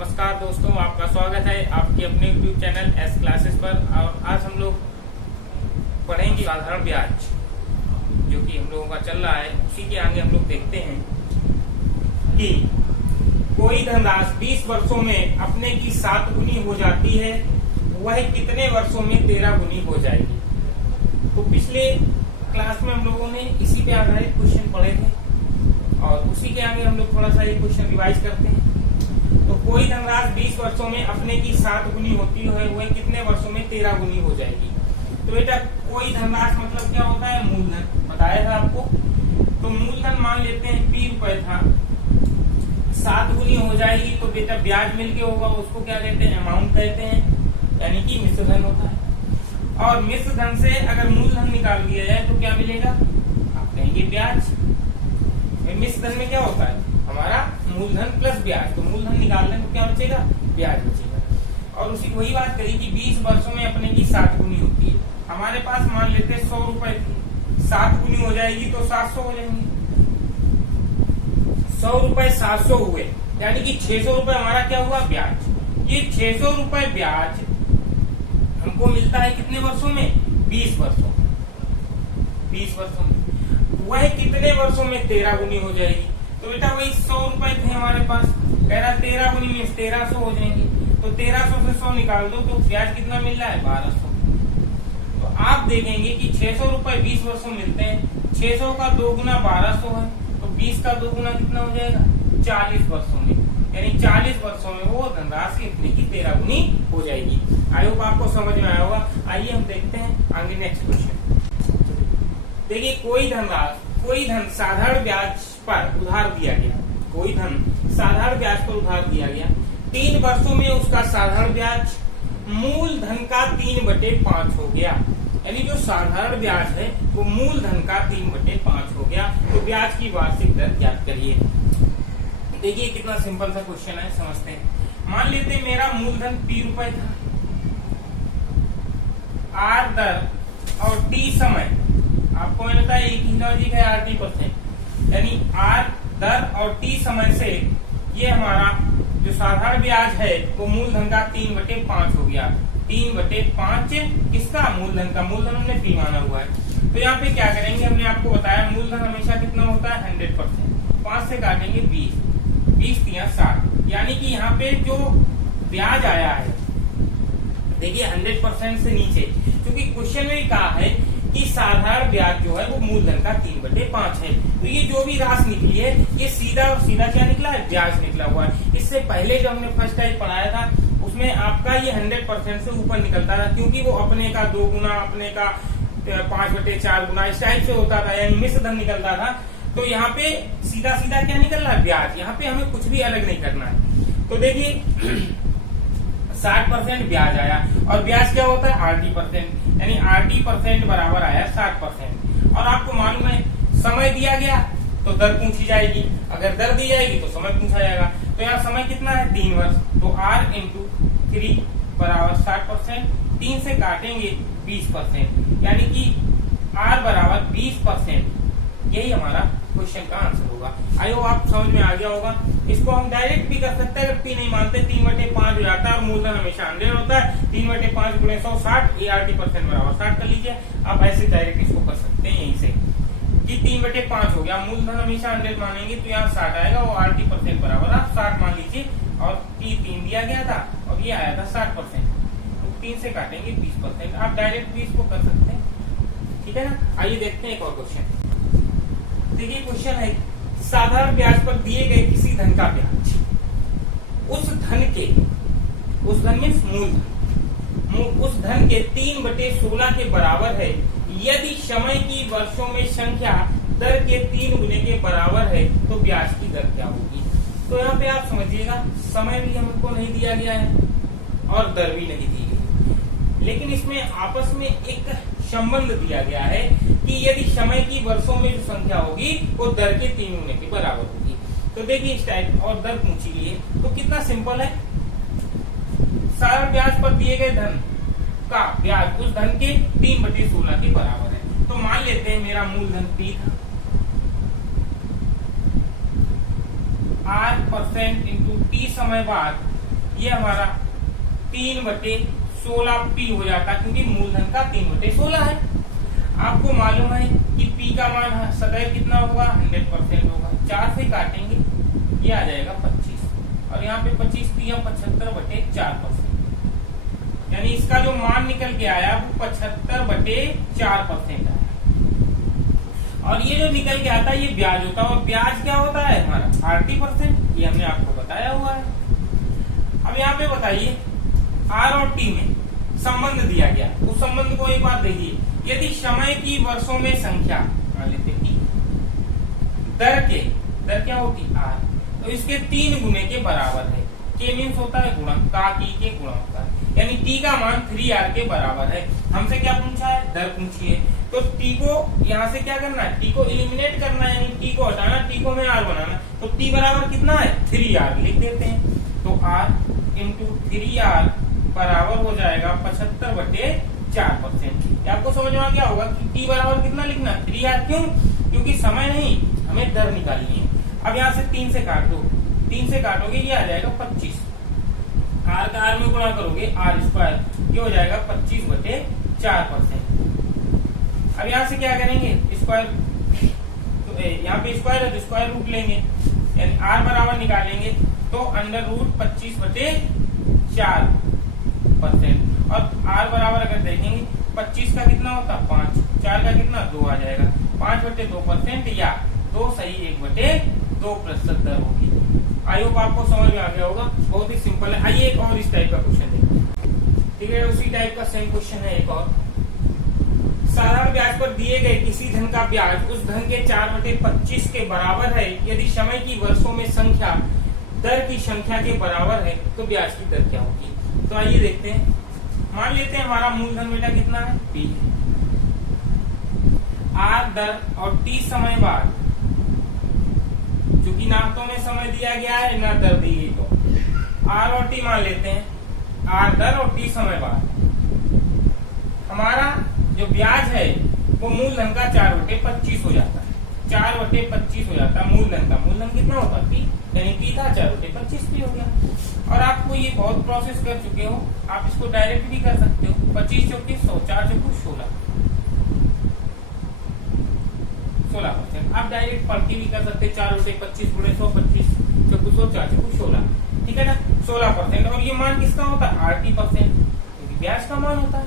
नमस्कार दोस्तों, आपका स्वागत है आपके अपने YouTube चैनल एस क्लासेस पर। और आज हम लोग पढ़ेंगे साधारण ब्याज, जो कि हम लोगों का चल रहा है। उसी के आगे हम लोग देखते हैं कि कोई धनराशि 20 वर्षों में अपने की 7 गुनी हो जाती है, वह कितने वर्षों में 13 गुनी हो जाएगी। तो पिछले क्लास में हम लोगों ने इसी पे आधारित क्वेश्चन पढ़े थे और उसी के आगे हम लोग थोड़ा सा ये क्वेश्चन रिवाइज करते हैं। तो कोई धनराशि 20 वर्षों में अपने की 7 गुनी होती है, वह कितने वर्षों में 13 गुनी हो जाएगी। तो बेटा कोई धनराशि मतलब क्या होता है? मूलधन बताया था आपको। तो मूलधन मान लेते हैं ₹20 था, 7 गुनी हो जाएगी तो बेटा ब्याज मिलके होगा, उसको क्या कहते हैं? अमाउंट कहते हैं, यानी कि मिश्र धन होता है। और मिश्र धन से अगर मूलधन निकाल दिया जाए तो क्या मिलेगा? आप कहेंगे ब्याज। मिश्र धन में क्या होता है? हमारा मूलधन प्लस ब्याज, तो मूलधन निकालने तो क्या बचेगा? ब्याज बचेगा। और उसी वही बात करी कि 20 वर्षों में अपने की 7 गुनी होती है। हमारे पास मान लेते 100 रुपए थे, 7 गुनी हो जाएगी तो 700 हो जाएंगे। 100 रुपए 700 हुए, यानी कि 600 रुपए हमारा क्या हुआ? ब्याज। ये 600 रुपए ब्याज हमको मिलता है कितने वर्षों में? 20 वर्षों। 20 वर्षों में वह कितने वर्षों में 13 गुनी हो जाएगी। तो बेटा वही 100 रुपए थे हमारे पास, कह रहा 13 गुनी में 1300 हो जाएंगे। तो 1300 से 100 निकाल दो तो ब्याज कितना मिल रहा है? 1200। तो आप देखेंगे कि 600 रुपए 20 वर्षों मिलते हैं, 600 का 2 गुना 1200 है, तो 20 का 2 गुना कितना हो जाएगा? 40 वर्षों में, यानी 40 वर्षों में वो धनराशि अपने की 13 गुनी हो जाएगी। आई होप आपको समझ में आया होगा। आइए हम देखते हैं आगे नेक्स्ट क्वेश्चन। देखिए कोई धन साधारण ब्याज पर उधार दिया गया, कोई धन साधारण ब्याज पर उधार दिया गया। 3 वर्षों में उसका साधारण ब्याज मूल धन का 3/5 हो गया, यानी जो साधारण ब्याज है वो मूल धन का 3/5 हो गया। तो ब्याज की वार्षिक दर ज्ञात करिए। देखिए कितना सिंपल सा क्वेश्चन है, समझते हैं। मान लेते मेरा मूलधन ₹P था, आर दर और टी समय, आपको मैंने बताया एक ही लॉजिक है, RT%, यानी आर दर और टी समय से ये हमारा जो साधारण ब्याज है वो मूलधन का 3/5 हो गया। 3/5 किसका? मूलधन का। मूलधन हमने P माना हुआ है। तो यहाँ पे क्या करेंगे? हमने आपको बताया मूलधन हमेशा कितना होता है? 100%। 5 से काटेंगे 20, 20 तिया 60, यानी कि यहाँ पे जो ब्याज आया है, देखिए 100% से नीचे, क्योंकि क्वेश्चन में कहा है कि साधारण ब्याज जो है वो मूलधन का 3/5 है। तो ये जो भी राशि निकली है ये सीधा और सीधा क्या निकला है? ब्याज निकला हुआ है। इससे पहले जो हमने फर्स्ट टाइम पढ़ाया था उसमें आपका ये 100% से ऊपर निकलता था, क्योंकि वो अपने का 2 गुना, अपने का 5/4 गुना इस टाइप से होता था, यानी मिश्र धन निकलता था। तो यहाँ पे सीधा सीधा क्या निकल रहा है? ब्याज। यहाँ पे हमें कुछ भी अलग नहीं करना है। तो देखिए 60% ब्याज आया, और ब्याज क्या होता है? RT%, यानी RT% बराबर आया 60%। और आपको मालूम है समय दिया गया तो दर पूछी जाएगी, अगर दर दी जाएगी तो समय पूछा जाएगा। तो यहाँ समय कितना है? 3 वर्ष। तो R × 3 बराबर 60%, 3 से काटेंगे 20%, यानी कि R बराबर 20%। यही हमारा क्वेश्चन का आंसर होगा। आई होप आप समझ में आ गया होगा। इसको हम डायरेक्ट भी कर सकते हैं, अगर P नहीं मानते 3/5 हो जाता है और मूलधन हमेशा 100 होता है। 3/5 × 100 60, ये RT% बराबर 60 कर लीजिए। आप ऐसे डायरेक्ट इसको कर सकते हैं यहीं से कि 3/5 हो गया, मूलधन हमेशा 100 मानेंगे तो यहाँ 60 आएगा, वो RT% बराबर आप 60 मान लीजिए। और P 3 दिया गया था और ये आया था 60%, तो 3 से काटेंगे 20%। आप डायरेक्ट भी इसको कर सकते हैं, ठीक है ना। आइए देखते हैं एक और क्वेश्चन। देखिए क्वेश्चन है साधारण ब्याज पर दिए गए किसी धन का ब्याज उस धन में मूलधन उस धन के 3/16 के बराबर है यदि समय की वर्षों में संख्या दर के 3 गुने के बराबर है तो ब्याज की दर क्या होगी। तो यहाँ पे आप समझिएगा समय भी हमको नहीं दिया गया है और दर भी नहीं दी गई, लेकिन इसमें आपस में एक संबंध दिया गया है कि यदि समय की वर्षों में जो संख्या होगी वो दर के 3 गुने के बराबर होगी। तो देखिए इस टाइप, और दर पूछी गई है तो कितना सिंपल है। साधारण ब्याज पर दिए गए धन का ब्याज उस धन के 3/16 के बराबर है। तो मान लेते हैं मेरा मूलधन P था, R% × T समय बाद ये हमारा 3/16p हो जाता, क्योंकि मूलधन का 3/16 है। आपको मालूम है कि p का मान सदैव कितना होगा, 100% होगा। 4 से काटेंगे, ये आ जाएगा 25, और यहाँ पे 25 दिया 75/4%, यानी इसका जो मान निकल के आया वो 75/4% आया। और ये जो निकल के आता है ये ब्याज होता है, और ब्याज क्या होता है हमारा RT%, ये हमने आपको बताया हुआ है। अब यहाँ पे बताइए R और T में संबंध दिया गया, उस संबंध को एक बार देखिए। यदि समय की वर्षों में संख्या मान लेते T, दर क्या होती R, तो इसके 3 गुने के बराबर है। K मीन्स होता है गुणक, का की के गुणक का, यानी T का मान 3R के बराबर है। हमसे क्या पूछा है, दर पूछी है, तो T को यहाँ से क्या करना है, T को एलिमिनेट करना है, यानी T को हटाना, T को हमें R बनाना। तो T बराबर कितना है, 3R लिख देते हैं। तो R इंटू 3R बराबर हो जाएगा 75/4%। आपको समझ में आ गया होगा कि T बराबर कितना लिखना है, 3R। क्यों, क्योंकि समय नहीं, हमें दर निकालनी है। अब यहाँ से 3 से काट दो, 3 से काटोगे ये आ जाएगा 25, R का R में गुणा करोगे R², ये हो जाएगा 25/4%। अब यहाँ से क्या करेंगे, स्क्वायर, तो यहाँ पे स्क्वायर है तो स्क्वायर रूट लेंगे, यानी R बराबर निकालेंगे तो √25/4%। और R बराबर अगर देखेंगे 25 का कितना होता है 5, 4 का कितना 2 आ जाएगा, 5/2% या 2 सही 1/2% दर होगी। आई होप आपको समझ में आ गया होगा, बहुत ही सिंपल है। आइए एक और इस टाइप का क्वेश्चन देखते हैं। ठीक है, उसी टाइप का सेम क्वेश्चन है एक और। साधारण ब्याज पर दिए गए किसी धन का ब्याज उस धन के 4/25 के बराबर है यदि समय की वर्षों में संख्या दर की संख्या के बराबर है तो ब्याज की दर क्या होगी। तो आइए देखते हैं। मान लेते हैं हमारा मूलधन बेटा कितना है, P, R दर और T समय बाद, क्योंकि ना तो में समय दिया गया है ना दर दी गई, तो R और T मान लेते हैं। R दर और T समय बाद हमारा जो ब्याज है वो मूलधन का 4/25 हो जाता है, 4/25 हो जाता है मूलधन का। मूलधन कितना होता है P, यानी P था 4/25 P हो गया। और आपको ये बहुत प्रोसेस कर चुके हो, आप इसको डायरेक्ट भी कर सकते हो। 25 चौकी 100, 4 चौकी 16%। आप डायरेक्ट पढ़ती भी कर सकते हैं, 4/25 गुणे 100, 25 चौकी 100, 4 चौकी 16, ठीक है ना, 16%। और ये मान किसका होता है, RT%, क्योंकि ब्याज का मान होता है।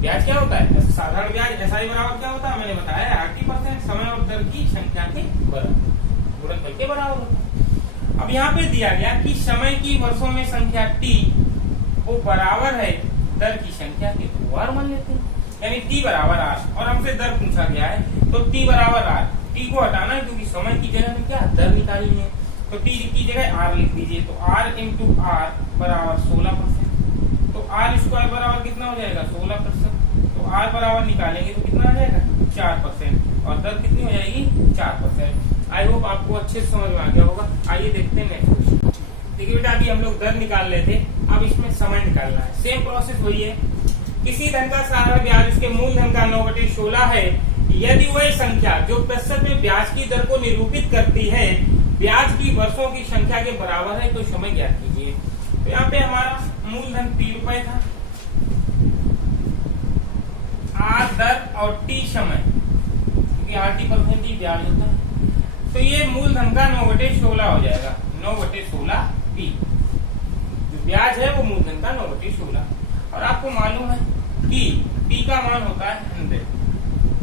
ब्याज क्या होता है, साधारण ब्याज SI बराबर क्या होता है, मैंने बताया RT%, समय और दर की संख्या के बराबर, गुणनफल के बराबर होता है। अब यहाँ पे दिया गया कि समय की वर्षों में संख्या T वो बराबर है दर की संख्या के, तो R मान लेते हैं, यानी T बराबर R। और हमसे दर पूछा गया है तो T बराबर R, T को हटाना है क्योंकि समय की जगह में क्या दर निकालनी है, तो T की जगह R लिख दीजिए। तो R इंटू R बराबर 16%, तो R² बराबर कितना हो जाएगा 16%, तो R बराबर निकालेंगे तो कितना आ जाएगा 4%, और दर कितनी हो जाएगी 4%। आई होप आपको अच्छे से समझ में आ गया होगा। आइए देखते हैं नेक्स्ट क्वेश्चन। देखिए बेटा, अभी हम लोग दर निकाल रहे थे, अब इसमें समय निकालना है। सेम प्रोसेस वही है। किसी धन का साधारण ब्याज उसके मूलधन का 9/16 है यदि वह संख्या जो प्रतिशत में ब्याज की दर को निरूपित करती है ब्याज की वर्षों की संख्या के बराबर है, तो समय ज्ञात कीजिए। तो यहाँ पे हमारा मूलधन ₹3 था, R दर और T समय, क्योंकि RT% ही ब्याज होता है, तो ये मूलधन का 9/16 हो जाएगा, 9/16P। जो ब्याज है वो मूलधन का 9/16। और आपको मालूम है कि P का मान होता है 100,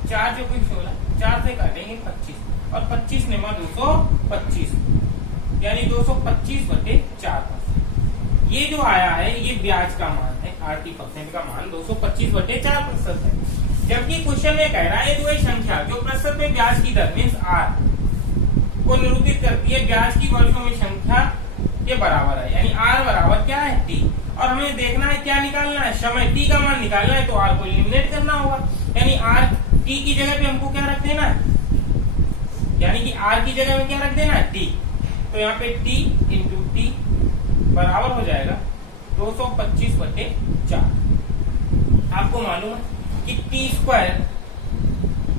4 चौकी 16, 4 से काटेंगे 25, और 25 ने 225, यानी 225/4%। ये जो आया है ये ब्याज का मान है, RT% का मान 225/4% है। जबकि क्वेश्चन में कह रहा है यदि वही संख्या जो प्रतिशत में ब्याज की दर मीन्स R को निरूपित करती है ब्याज की वर्षों में संख्या के बराबर है, यानी R बराबर क्या है T। और हमें देखना है क्या निकालना है, समय T का मान निकालना है, तो R को एलिमिनेट करना होगा, यानी R T की जगह पे हमको क्या रख देना है, यानी कि R की जगह में क्या रख देना है T। तो यहाँ पे T इंटू T बराबर हो जाएगा 225/4। आपको मालूम है कि T²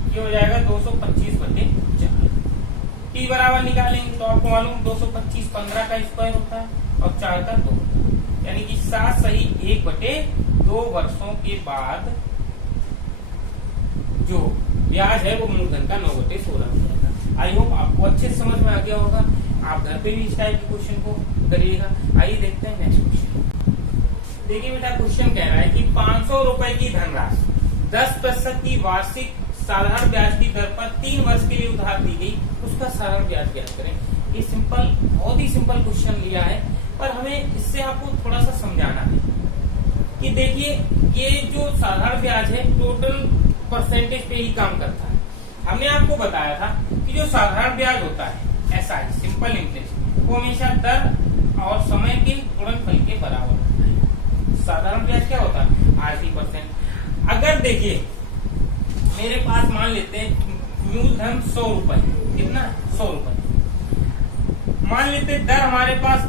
ये हो जाएगा 225/4। T बराबर निकालेंगे तो आपको मालूम 225 15 का स्क्वायर होता है और 4 का 2। यानी कि 7 सही 1/2 वर्षों के बाद जो ब्याज है वो मूलधन का 9/16 हो जाएगा। आई होप आपको अच्छे से समझ में आ गया होगा। आप घर पे भी इस टाइप के क्वेश्चन को करिएगा। आइए देखते हैं नेक्स्ट क्वेश्चन। देखिए बेटा, क्वेश्चन कह रहा है कि 500 रुपए की धनराशि 10% की वार्षिक साधारण ब्याज की दर पर 3 वर्ष के लिए उधार दी गई, उसका साधारण ब्याज ज्ञात करें। ये सिंपल, बहुत ही सिंपल क्वेश्चन लिया है, पर हमें इससे आपको थोड़ा सा समझाना है कि देखिए ये जो साधारण ब्याज है टोटल परसेंटेज पे ही काम करता है। हमने आपको बताया था कि जो साधारण ब्याज होता है एसआई सिंपल इंटरेस्ट, वो हमेशा दर और समय के गुणनफल के बराबर होता है। साधारण ब्याज क्या होता है? 80%। अगर देखिए मेरे पास मान लेते हैं मूलधन 100 रुपए, कितना? 100 रुपए मान लेते, दर हमारे पास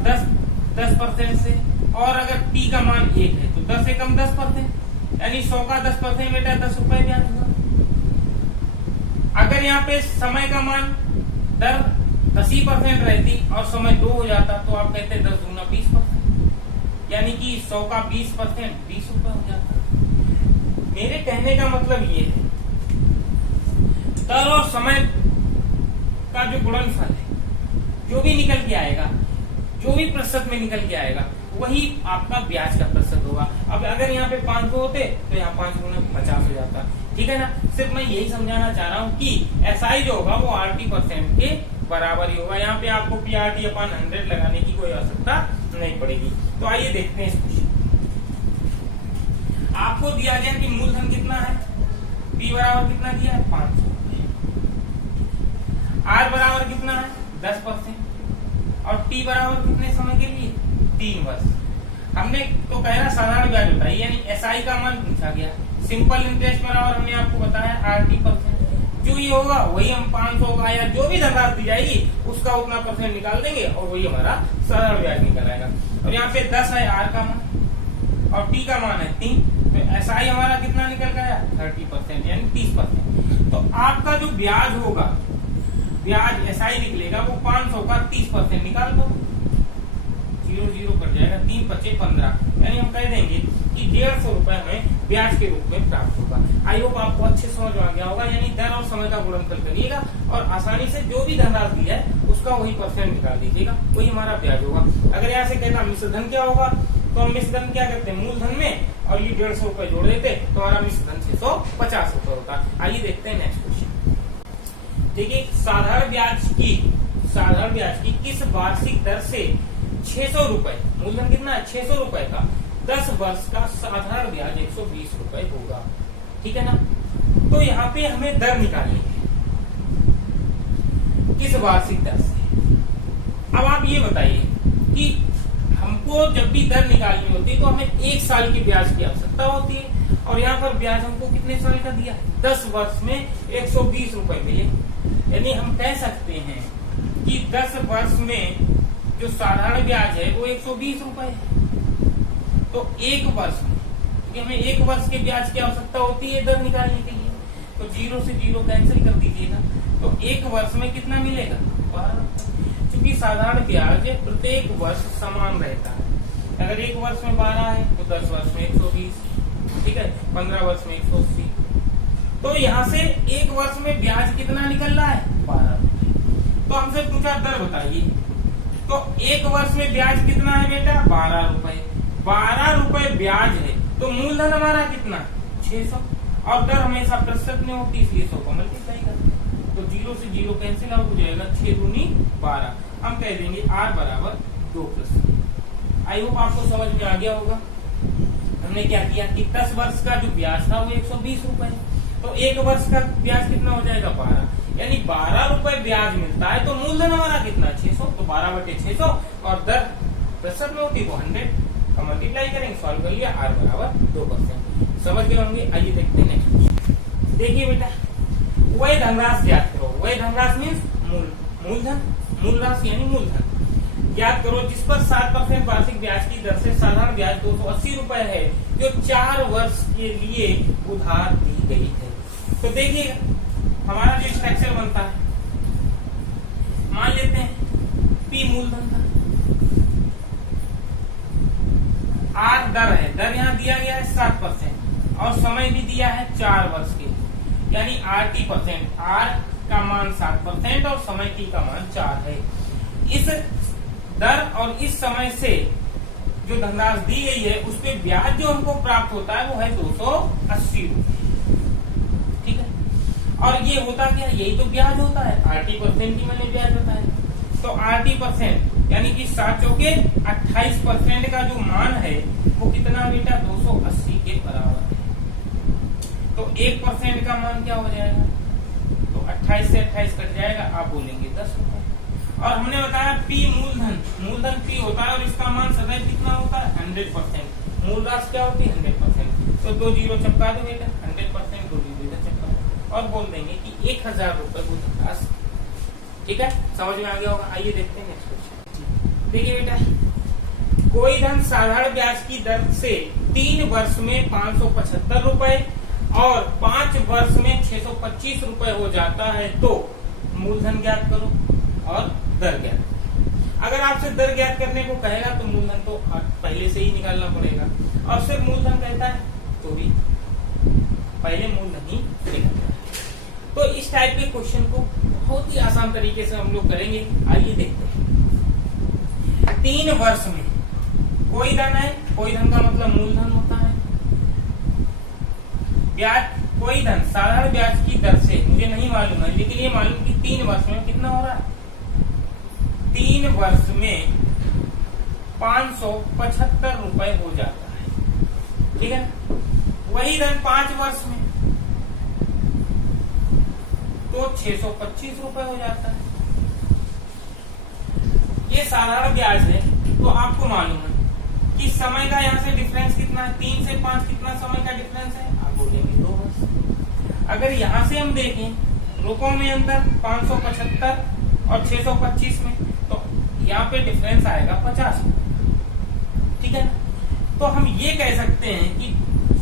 10% से, और अगर P का मान 1 है तो 10 से कम 10%, यानी 100 का 10% बेटा 10 रुपए ब्याज हुआ। अगर यहाँ पे समय का मान दर 80% रहती और समय 2 हो जाता तो आप कहते 10 दूना 20%, यानी कि 100 का 20% 20 रुपए हो जाता। मेरे कहने का मतलब ये है, दर और समय का जो गुणनफल है, जो भी निकल के आएगा, जो भी प्रतिशत में निकल के आएगा, वही आपका ब्याज का प्रतिशत होगा। अब अगर यहाँ पे 500 होते तो यहाँ 5 गुना 50 हो जाता। ठीक है ना? सिर्फ मैं यही समझाना चाह रहा हूँ कि एसआई जो होगा वो 80% के बराबर ही होगा। यहाँ पे आपको PRT/100 लगाने की कोई आवश्यकता नहीं पड़ेगी। तो आइए देखते हैं इस क्वेश्चन। आपको दिया गया कि मूलधन कितना है, P बराबर कितना दिया है? 500। R बराबर कितना है? 10%, और T बराबर कितने समय के लिए? 3 वर्ष। हमने तो कह रहा साधारण ब्याज होता है, यानी एसआई का मान पूछा गया। सिंपल इंटरेस्ट बराबर हमने आपको बताया 80%। जो ये होगा वही हम 500 का या जो भी धनराशि दी जाएगी उसका उतना परसेंट निकाल देंगे और वही हमारा साधारण ब्याज निकल आएगा। और यहाँ पे 10 है R का मान और T का मान है 3, तो एसआई हमारा कितना निकल गया? 30%, यानी 30%। तो आपका जो ब्याज होगा, ब्याज एसआई निकलेगा वो 500 का 30% निकाल दो, 0 कट जाएगा, 3 × 5 = 15, यानी हम कह देंगे कि 150 रुपए हमें ब्याज के रूप में प्राप्त होगा। आई होप आपको अच्छे समझ में आ गया होगा। यानी दर और समय का गुणनफल करिएगा और आसानी से जो भी धनराशि दी है उसका वही परसेंट निकाल दीजिएगा, वही हमारा ब्याज होगा। अगर यहाँ से कहना मिश्रधन क्या होगा, तो हम मिश्रधन क्या करते हैं? मूलधन में और ये 150 रुपए जोड़ देते तो हमारा मिश्रधन 650 रुपए होता। आइए देखते हैं नेक्स्ट क्वेश्चन। देखिए, साधारण ब्याज की किस वार्षिक दर से 600 रुपए, मूलधन कितना है? 600 रुपए का 10 वर्ष का साधारण ब्याज 120 रुपए होगा। ठीक है ना? तो यहाँ पे हमें दर निकालनी है, किस वार्षिक दर से। अब आप ये बताइए कि हमको जब भी दर निकालनी होती है तो हमें 1 साल की ब्याज की आवश्यकता होती है, और यहाँ पर ब्याज हमको कितने साल का दिया है? 10 वर्ष में 120 रुपए मिले। यानी हम कह सकते हैं कि 10 वर्ष में जो साधारण ब्याज है वो 120 रुपए है। तो 1 वर्ष में, क्योंकि हमें 1 वर्ष के ब्याज की आवश्यकता होती है दर निकालने के लिए, तो 0 से 0 कैंसिल कर दीजिएगा। तो 1 वर्ष में कितना मिलेगा? 12। क्योंकि साधारण ब्याज प्रत्येक वर्ष समान रहता है। अगर 1 वर्ष में 12 है तो 10 वर्ष में 120, ठीक है, 15 वर्ष में 180। तो यहाँ से 1 वर्ष में ब्याज कितना निकल रहा है? 12। तो हमसे पूछा दर बताइए, तो 1 वर्ष में ब्याज कितना है बेटा? 12 रुपए। 12 रुपए ब्याज है तो मूलधन हमारा कितना? 600, और दर हमेशा प्रतिशत में होती है इसलिए 100 को मल्टीप्लाई करते हैं, तो 0 से 0 कैंसिल आउट हो जाएगा, 6 दूनी 12। हम कह देंगे R बराबर 2%। आई होप आपको समझ में आ गया होगा। हमने क्या किया कि 10 वर्ष का जो ब्याज था वो 120 रुपए, तो 1 वर्ष का ब्याज कितना हो जाएगा? 12, यानी 12 रुपए ब्याज मिलता है तो मूलधन हमारा कितना? 600, तो 12/600, और दर प्रतिशत में होती है वो 100 का मल्टीप्लाई करेंगे, सॉल्व कर लिया, R बराबर 2%। समझ गए होंगे। आइए देखते हैं नेक्स्ट क्वेश्चन। देखिए बेटा, वही धनराशि ज्ञात करो। वही धनराशि मीन्स मूलधन, मूल राशि यानी मूलधन ज्ञात करो जिस पर 7% वार्षिक ब्याज की दर से साधारण ब्याज 280 रुपए है, जो 4 वर्ष के लिए उधार दी गई है। तो देखिए हमारा जो स्ट्रक्चर बनता है, मान लेते हैं P मूलधन था, आर दर है, दर यहाँ दिया गया है 7% और समय भी दिया है 4 वर्ष के, यानी RT%, आर का मान 7% और समय टी का मान 4 है। इस दर और इस समय से जो धनराशि दी गई है उस पे ब्याज जो हमको प्राप्त होता है वो है 280 रुपए। ठीक है, और ये होता क्या, यही तो ब्याज होता है, RT% की मैंने ब्याज होता है। तो RT% यानी कि 7 चौके 28% का जो मान है वो कितना बेटा 280 के बराबर है। तो 1% का मान क्या हो जाएगा, तो 28 से 28 कट जाएगा, आप बोलेंगे 10 रुपए। और हमने बताया P मूलधन P होता है और इसका मान सदैव कितना होता है 100%। मूल राशि क्या होती है 100%। तो 2 जीरो चिपका दो बेटा, 100% 2 जीरो इधर चिपका दो और बोल देंगे कि 1000 रुपए को धनराशि। ठीक है, समझ में आ गया होगा। आइए देखते हैं नेक्स्ट क्वेश्चन। देखिए बेटा, कोई धन साधारण ब्याज की दर से 3 वर्ष में 575 रुपए और 5 वर्ष में 625 रुपए हो जाता है तो मूलधन ज्ञात करो और दर ज्ञात। अगर आपसे दर ज्ञात करने को कहेगा तो मूलधन तो पहले से ही निकालना पड़ेगा, और सिर्फ मूलधन कहता है तो भी पहले मूलधन ही निकालना है। तो इस टाइप के क्वेश्चन को बहुत ही आसान तरीके से हम लोग करेंगे। आइए देखते हैं। 3 वर्ष में कोई धन है, कोई धन का मतलब मूलधन होता है। ब्याज, कोई धन साधारण ब्याज की दर से, मुझे नहीं मालूम है लेकिन ये मालूम कि 3 वर्ष में कितना हो रहा है, 3 वर्ष में 575 रुपए हो जाता है। ठीक है, वही धन 5 वर्ष में तो 625 रुपए हो जाता है। ये साधारण ब्याज है। तो आपको मालूम है कि समय का यहाँ से डिफरेंस कितना है, 3 से 5 कितना समय का डिफरेंस है, आप बोलेंगे 2 वर्ष। अगर यहाँ से हम देखें रुपयों में अंतर 575 और 625 में, तो यहाँ पे डिफरेंस आएगा 50। ठीक है, तो हम ये कह सकते हैं कि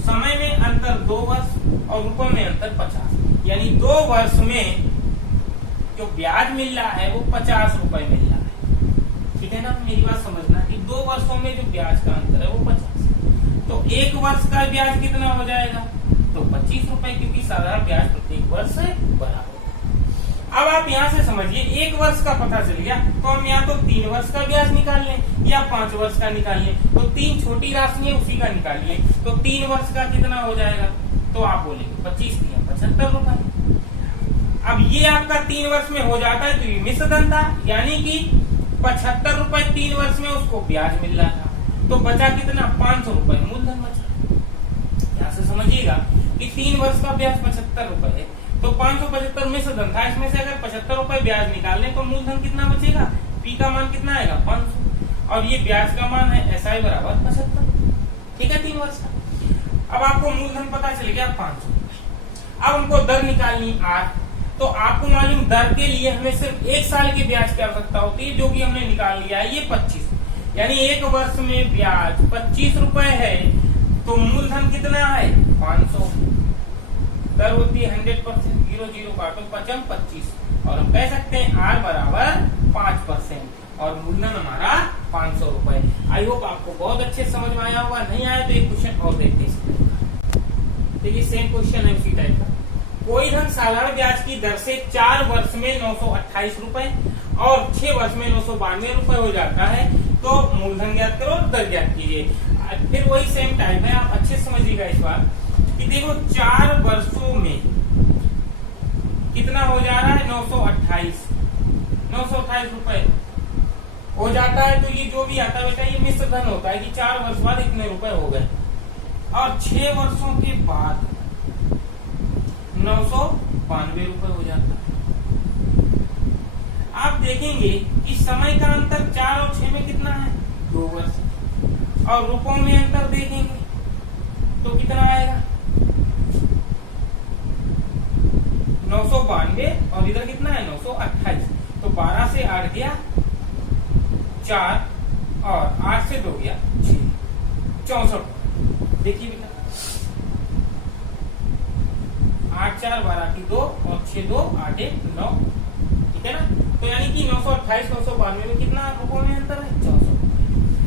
समय में अंतर 2 वर्ष और रुपयों में अंतर 50, यानी 2 वर्ष में जो ब्याज मिल रहा है वो 50 रुपए मिल रहा है। ठीक है ना, मेरी बात समझना कि 2 वर्षों में जो ब्याज का अंतर है वो 50। तो 1 वर्ष का ब्याज कितना हो जाएगा, तो 25 रुपए, क्योंकि साधारण ब्याज प्रत्येक वर्ष से बड़ा होगा। अब आप यहाँ से समझिए, 1 वर्ष का पता चल गया तो हम या तो 3 वर्ष का ब्याज निकाल लें या 5 वर्ष का निकाल लें। तो 3 छोटी राशि है उसी का निकालिए, तो 3 वर्ष का कितना हो जाएगा, तो आप बोलेंगे 25 या 75 रुपए। अब ये आपका 3 वर्ष में हो जाता है तो ये मिश्र धन था, यानी कि 75 रुपए 3 वर्ष में उसको ब्याज मिल रहा था, तो बचा कितना 500 रुपए मूलधन बचा। यहाँ से समझिएगा कि 3 वर्ष का ब्याज 75 रुपए है तो 575 मिश्र धन था, इसमें से अगर 75 रुपए ब्याज निकालने तो मूलधन कितना बचेगा, पी का मान कितना आएगा 500, और ये ब्याज का मान है SI बराबर 75। ठीक है, 3 वर्ष का। अब आपको मूलधन पता चल गया 500। अब हमको दर निकालनी आर, तो आपको मालूम दर के लिए हमें सिर्फ 1 साल की ब्याज की आवश्यकता होती है, जो कि हमने निकाल लिया है, ये 25, यानी 1 वर्ष में ब्याज 25 रुपए है तो मूलधन कितना है 500। दर होती है 100%, 0 काटो 5 25, और हम कह सकते हैं आर बराबर 5% और मूलधन हमारा 500 रुपए। आई होप आपको बहुत अच्छे समझ में आया होगा। नहीं आया तो एक क्वेश्चन और देखते हैं। देखिए, सेम क्वेश्चन है उसी टाइप का। कोई धन साधारण ब्याज की दर से 4 वर्ष में 928 रुपए और 6 वर्ष में 992 रुपए हो जाता है तो मूलधन ज्ञात करो और दर ज्ञात कीजिए। फिर वही सेम टाइप है, आप अच्छे समझिएगा इस बार कि देखो 4 वर्षों में कितना हो जा रहा है 928 रुपए हो जाता है। तो ये जो भी आता है बेटा ये मिश्र धन होता है कि 4 वर्ष बाद इतने रुपए हो गए, और 6 वर्षों के बाद 992 रुपए हो जाता है। आप देखेंगे कि समय का अंतर 4 और 6 में कितना है 2 वर्ष, और रुपयों में अंतर देखेंगे तो कितना आएगा 992 और इधर कितना है 928। तो 12 से 8 गया 4 और 8 से 2 गया 6, 64। देखिए बेटा 8 4 12 की 2 और 6 2 8 1 9, ठीक है ना। तो यानी कि 928 992 में कितना रुपयों में अंतर है 64।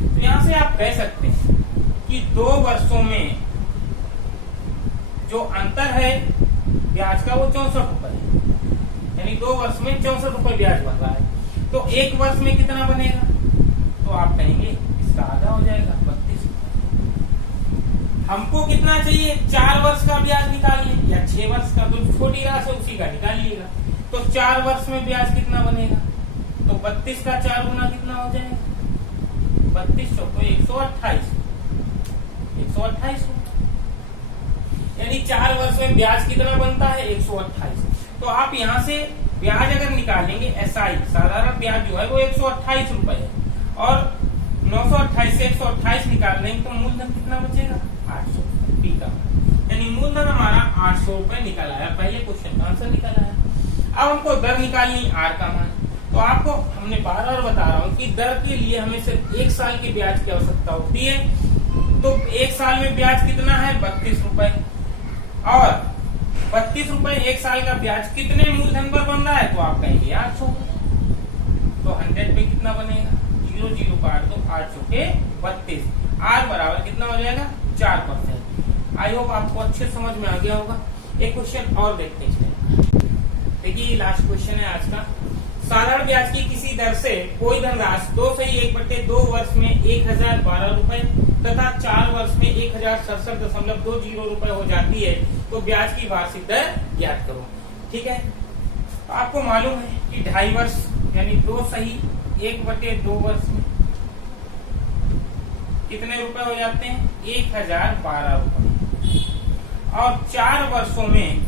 तो यहाँ से आप कह सकते हैं कि 2 वर्षों में जो अंतर है ब्याज का वो 64 रुपए है, यानी 2 वर्ष में 64 रुपए ब्याज बन रहा है। तो 1 वर्ष में कितना बनेगा? तो आप कहेंगे इसका आधा हो जाएगा 32 रुपए। हमको कितना चाहिए? 4 वर्ष का ब्याज निकालने या 6 वर्ष का, तो छोटी राशि उसी का निकालिएगा। तो 4 वर्ष में ब्याज कितना बनेगा? तो 32 का 4 गुना कितना हो जाएगा? 32 चौको 128 यानी 4 वर्ष में ब्याज कितना बनता है? 128। तो आप यहाँ से ब्याज अगर निकालेंगे एसआई साधारण ब्याज जो है वो 128 रुपए है, और 928 से 128 निकाल देंगे तो मूलधन कितना बचेगा? 800 पी का, यानी मूलधन हमारा 800 रुपए निकल आया। पहले क्वेश्चन का आंसर निकल आया। अब हमको दर निकालनी आर का मान। तो आपको हमने बार बार बता रहा हूँ कि दर के लिए हमें सिर्फ 1 साल की ब्याज की आवश्यकता होती है। तो 1 साल में ब्याज कितना है? 32 रुपए, और 32 रुपए 1 साल का ब्याज कितने मूलधन पर बन रहा है? तो आप कहेंगे 800। तो 100 पे कितना बनेगा? 0 काट दो, 800 के 32। आर बराबर कितना हो जाएगा? 4%। आई होप आपको अच्छे समझ में आ गया होगा। एक क्वेश्चन और देखते हैं। देखिए लास्ट क्वेश्चन है आज का। साधारण ब्याज की किसी दर से कोई धनराशि 2/1/2 वर्ष में 1012 रुपए तथा 4 वर्ष में 1067.20 रुपए हो जाती है, तो ब्याज की वार्षिक दर ज्ञात करो। ठीक है, तो आपको मालूम है कि 2.5 वर्ष यानी 2/1/2 वर्ष में कितने रुपए हो जाते हैं? 1012 रुपए, और 4 वर्षों में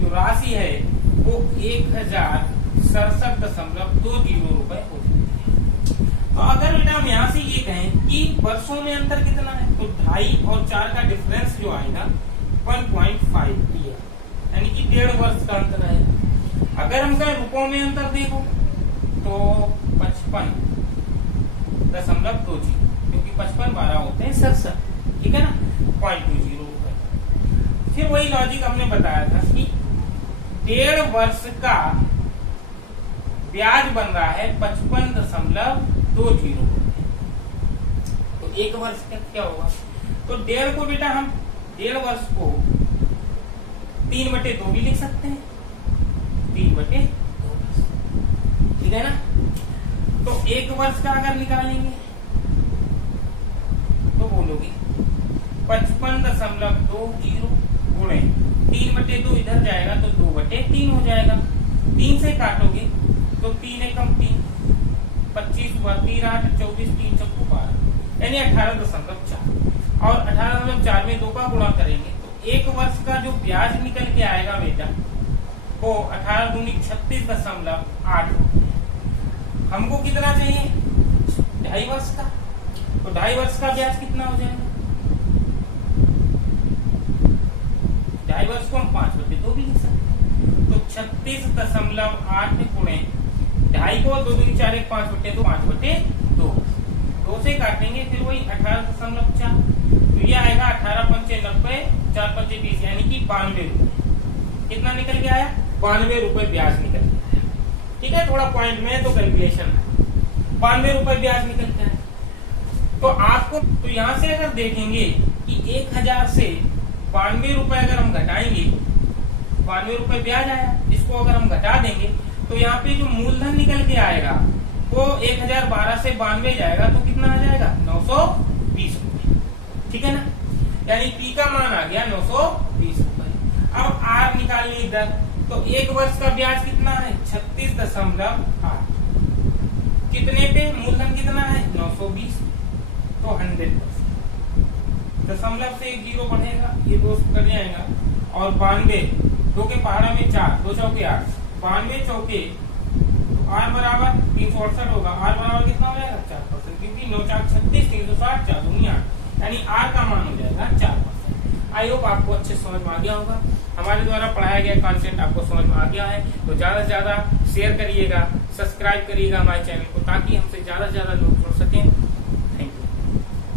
जो राशि है वो 1067.20 रुपए हो जाती है। तो अगर बेटा हम यहाँ से ये कहें कि वर्षों में अंतर कितना है, तो 2.5 और 4 का डिफरेंस जो आएगा 1.5 है, यानी कि 1.5 वर्ष का अंतर है। अगर हम कहें रुपयों में अंतर देखो तो 55.20, क्योंकि 55 12 होते हैं 67, ठीक है ना, 0.20 रुपए। फिर वही लॉजिक हमने बताया था कि 1.5 वर्ष का ब्याज बन रहा है 55.20 रुपए। तो 1 वर्ष का क्या होगा? तो 1.5 को बेटा हम 1.5 वर्ष को 3/2 भी लिख सकते हैं, 3/2, ठीक है ना। तो 1 वर्ष का अगर निकालेंगे तो बोलोगे 55.20 गुणे 3/2 इधर जाएगा तो 2/3 हो जाएगा। 3 से काटोगे तो 3 एकम 3, 25 हुआ, 3 8 24, 3 चौको 12, यानी 18.4। और 18.4 में 2 का गुणा करेंगे तो 1 वर्ष का जो ब्याज निकल के आएगा बेटा वो 18 दूनी 36.8। हमको कितना चाहिए? 2.5 वर्ष का। तो 2.5 वर्ष का ब्याज कितना हो जाएगा? 2.5 वर्ष को हम 5/2 भी लिख सकते हैं। तो 36.8 गुणे 2.5 को 2 दूनी 4 1 5/2 5/2 2 से काटेंगे फिर वही 18.4। तो ये आएगा 18×5 4 5 20, यानी कि 92 रुपए। कितना निकल के आया? 92 रुपए ब्याज निकल गया। ठीक है, थोड़ा पॉइंट में तो कैलकुलेशन है, 92 रुपए ब्याज निकल के आया। तो आपको तो यहाँ से अगर देखेंगे कि 1000 से 92 रुपए अगर हम घटाएंगे, 92 रुपए ब्याज आया, इसको अगर हम घटा देंगे तो यहाँ पे जो मूलधन निकल के आएगा वो 1012 से 92 जाएगा तो कितना आ जाएगा? 920 रुपए, ठीक है ना, यानी पी का मान आ गया 920 रुपए। अब आर निकालनी दर, तो 1 वर्ष का ब्याज कितना है? 36.8। कितने पे? मूलधन कितना है? 920, तो 100%। दशमलव से 1 0 बढ़ेगा, ये 2 कट जाएगा, और 92 2 के पहाड़ा में 4 2 चौके 8, 92 चौके तो आर बराबर 368 होगा। आर बराबर कितना हो जाएगा? 4%, क्योंकि 9 4 36 360 4 दूनी 8, यानी आर का मान हो जाएगा 4%। आई होप आपको अच्छे समझ में आ गया होगा। हमारे द्वारा पढ़ाया गया कंसेप्ट आपको समझ में आ गया है तो ज्यादा से ज्यादा शेयर करिएगा, सब्सक्राइब करिएगा हमारे चैनल को, ताकि हमसे ज्यादा से ज्यादा लोग जुड़ सकें।